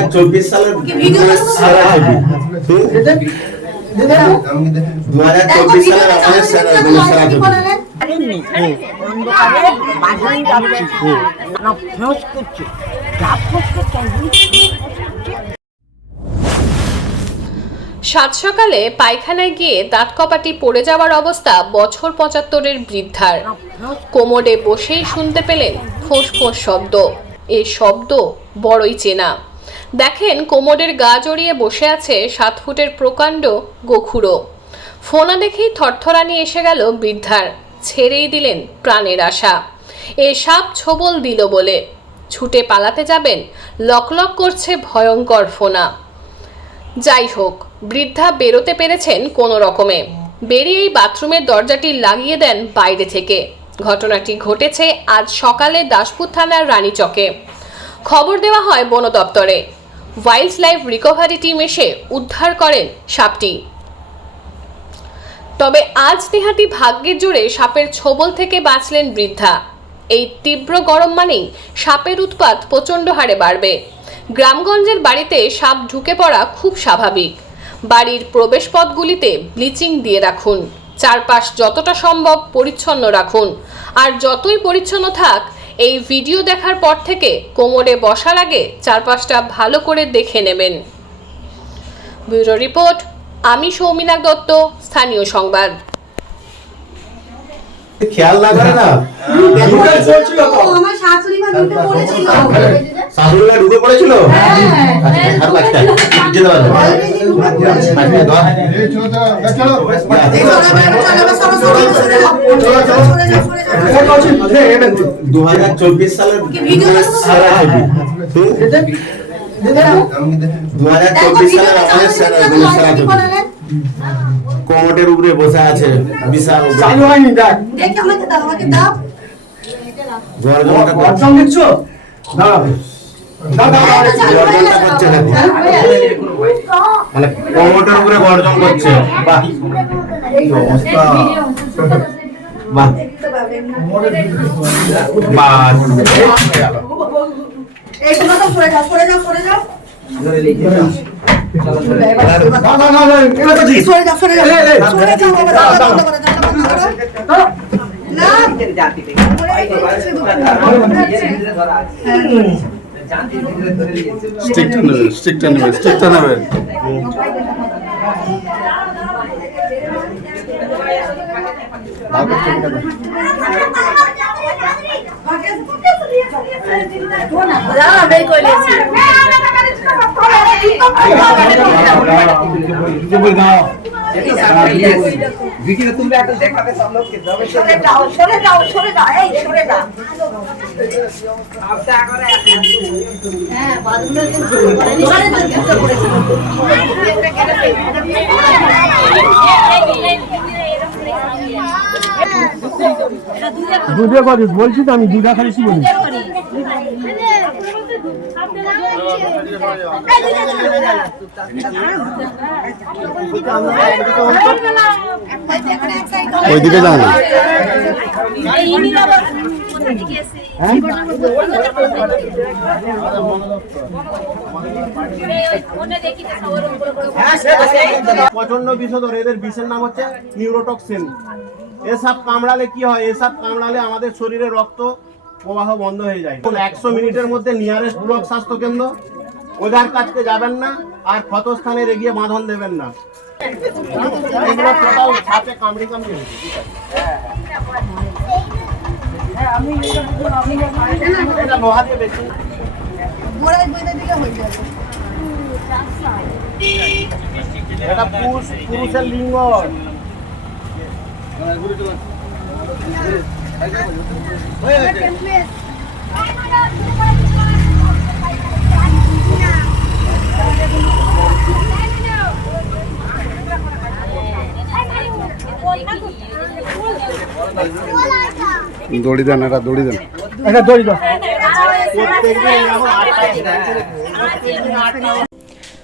হাজার চব্বিশ সালের দু হাজার চব্বিশ সালের আমাদের সেরা সেরা ছবি অন্ধকারে বাজারে যাচ্ছে না ফোঁস করছে যা ফোঁস করছে সাত সকালে পায়খানায় গিয়ে দাঁত কপাটি পড়ে যাওয়ার অবস্থা বছর পঁচাত্তরের বৃদ্ধার। কোমরে বসেই শুনতে পেলেন ফোঁস ফোঁস শব্দ। এই শব্দ বড়ই চেনা। দেখেন কোমরের গা জড়িয়ে বসে আছে সাত ফুটের প্রকাণ্ড গোখুরো। ফোনা দেখেই থরথরানি এসে গেল বৃদ্ধার। ছেড়েই দিলেন প্রাণের আশা। এ সাপ ছোবল দিল বলে। ছুটে পালাতে যাবেন? লকলক করছে ভয়ঙ্কর ফোনা। যাই হোক, বৃদ্ধা বেরোতে পেরেছেন কোনো রকমে। বেরিয়েই বাথরুমের দরজাটি লাগিয়ে দেন বাইরে থেকে। ঘটনাটি ঘটেছে আজ সকালে দাসপুর থানার রানীচকে। খবর দেওয়া হয় বন দপ্তরে। ওয়াইল্ড লাইফ রিকভারি টিম এসে উদ্ধার করেন সাপটি। তবে আজ নেহাতি ভাগ্যের জোরে সাপের ছোবল থেকে বাঁচলেন বৃদ্ধা। এই তীব্র গরম মানেই সাপের উৎপাত প্রচণ্ড হারে বাড়বে। গ্রামগঞ্জের বাড়িতে সাপ ঢুকে পড়া খুব স্বাভাবিক। বাড়ির প্রবেশপথগুলিতে ব্লিচিং দিয়ে রাখুন। চারপাশ যতটা সম্ভব পরিচ্ছন্ন রাখুন। আর যতই পরিচ্ছন্ন থাক এই ভিডিও দেখার পর থেকে কোমরে বসার আগে চারপাশটা ভালো করে দেখে নেবেন ব্যুরো রিপোর্ট আমি সৌমিনা দত্ত স্থানীয় সংবাদ খেয়াল না না আমার শাশুড়ি মা দুটো পড়েছিল শাশুড়িরা ঢুকে পড়েছিল আচ্ছা, আর বাচ্চা যেতে পারবে বাচ্চা ধর। দু হাজার চব্বিশ সালের দু হাজার চব্বিশ সালের আমাদের সেরা সেরা ছবি কোমটের উপরে বসে আছে বিশাল দেখি। আমাকে দাও আমাকে দাও। গর্জনটা করছে দেখো। মানে কোমটের উপরে গর্জন করছে। বাহ। অবস্থা। বাহ। বাহ এই তোমরা তো সরে যাও সরে যাও সরে যাও স্টিকটা তুলবে এখন দেখাবে সব লোককে সরে যাও সরে যাও সরে যাও এই সরে যাও হ্যাঁ বাদগুলো করেছিল দুধে করিস বলছি তো আমি দুধা কি বলি ওইদিকে যাও না প্রচণ্ড বিষধর এদের বিষের নাম হচ্ছে নিউরোটক্সিন। এসব কামড়ালে কি হয়? এসব কামড়ালে আমাদের শরীরে রক্ত প্রবাহ বন্ধ হয়ে যায়। একশো মিনিটের মধ্যে নিয়ারেস্ট ব্লক স্বাস্থ্য কেন্দ্র ওদের কাছকে যাবেন না আর ক্ষতস্থানে এগিয়ে বাঁধন দেবেন না? এটা পুরুষের লিঙ্গ। দড়ি দেন এটা দড়ি দেন প্রত্যেকদিন এরকম আটটা